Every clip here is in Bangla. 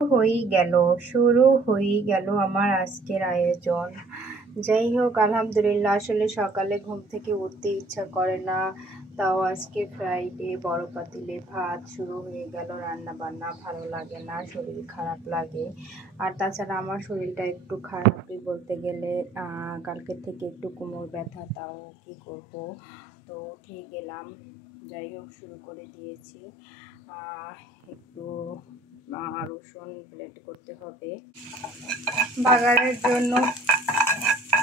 হয়েই গেল শুরু হয়েই গেল আমার আজকের আয়োজন। যাই হোক, আলহামদুলিল্লাহ। আসলে সকালে ঘুম থেকে উঠতে ইচ্ছা করে না, তাও আজকে ফ্রাইডে, বড় পাতিলে ভাত শুরু হয়ে গেল। রান্না বান্না ভালো লাগে না, শরীর খারাপ লাগে। আর তাছাড়া আমার শরীরটা একটু খারাপই বলতে গেলে, কালকের থেকে একটু কোমর ব্যথা, তাও কি করব, তো উঠে গেলাম। যাই হোক, শুরু করে দিয়েছি। একটু রসুন ব্লেন্ড করতে হবে বাগারের জন্য।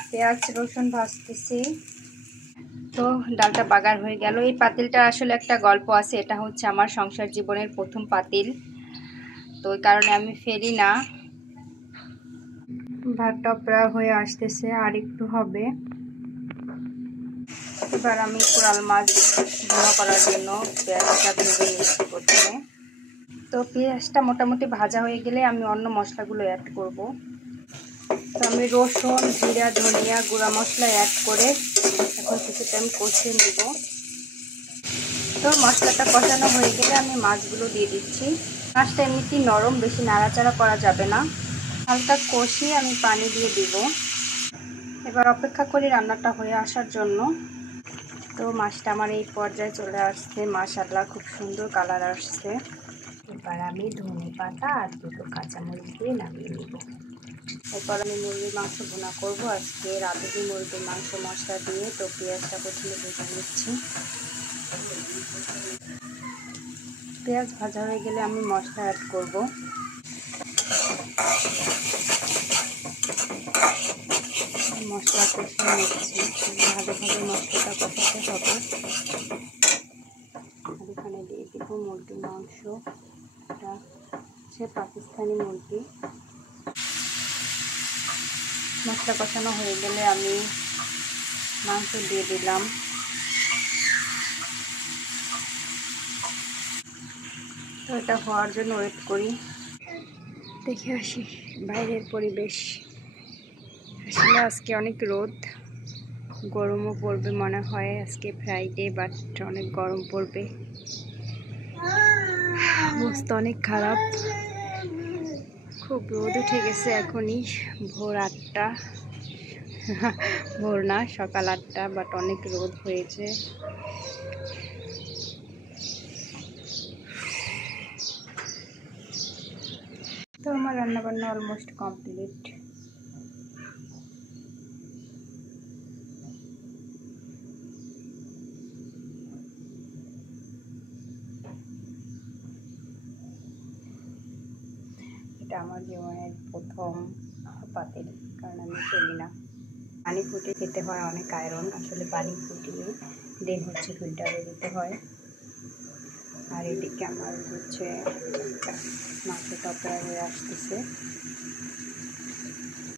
পেঁয়াজ রসুন ভাজতেছি। তো ডালটা বাগার হয়ে গেল। এই পাতিলটা আসলে একটা গল্প আছে। এটা হচ্ছে আমার সংসার জীবনের প্রথম পাতিল, তো ওই কারণে আমি ফেলি না। ভাতটা প্রায় হয়ে আসতেছে, আর একটু হবে। এবার আমি কোরাল মাছ ভুনা করার জন্য পেঁয়াজটা ভেজে নিচ্ছি প্রথমে। তো পেঁয়াজটা মোটামুটি ভাজা হয়ে গেলে আমি অন্য মশলাগুলো অ্যাড করব। তো আমি রসুন, জিরা, ধনিয়া, গুঁড়া মশলা অ্যাড করে এখন কিছু টাইম কষিয়ে নিব। তো মশলাটা কষানো হয়ে গেলে আমি মাছগুলো দিয়ে দিচ্ছি। মাছটা এমনিতেই নরম, বেশি নাড়াচাড়া করা যাবে না। হালকা কষিয়ে আমি পানি দিয়ে দিব। এবার অপেক্ষা করি রান্নাটা হয়ে আসার জন্য। তো মাছটা আমার এই পর্যায়ে চলে আসছে, মাশাআল্লাহ খুব সুন্দর কালার আসছে। এবার আমি ধনে পাতা আর দুটো কাঁচামরিচ দিয়ে নামিয়ে নিব। এরপর আমি মুরগির মাংস ভুনা করব। আজকে রাঁধুনি মুরগির মাংস মশলা দিয়ে। তো পেঁয়াজটা প্রথমে ভেজে নিচ্ছি। পেঁয়াজ ভাজা হয়ে গেলে আমি মশলা অ্যাড করব। মশলা কষিয়ে নিচ্ছি, ভালো ভাবে মশলাটা কষাতে হবে। আর এখানে দিয়ে দেবো মুরগির মাংস। এটা হচ্ছে পাকিস্তানি মুরগি। মশলা কষানো হয়ে গেলে আমি মাংস দিয়ে দিলাম। তো এটা হওয়ার জন্য ওয়েট করি। দেখে আসি বাইরের পরিবেশ। আসলে আজকে অনেক রোদ, গরমও পড়বে মনে হয়। আজকে ফ্রাইডে, বাট অনেক গরম পড়বে। অবস্থা অনেক খারাপ, খুব রোদ উঠে গেছে। এখনই ভোর 8টা, ভোর না, সকাল 8টা, বাট অনেক রোদ হয়েছে। তো আমার রান্নাবান্না অলমোস্ট কমপ্লিট। এটা আমার জীবনের প্রথম পাতিল, কারণ আমি ফেলি না। পানি ফুটিয়ে খেতে হয়, অনেক আয়রন। আসলে পানি ফুটিয়ে দেন হচ্ছে ফিল্টারে দিতে হয়। আর এদিকে আমার হচ্ছে মাংসটা প্রায় হয়ে আসতেছে।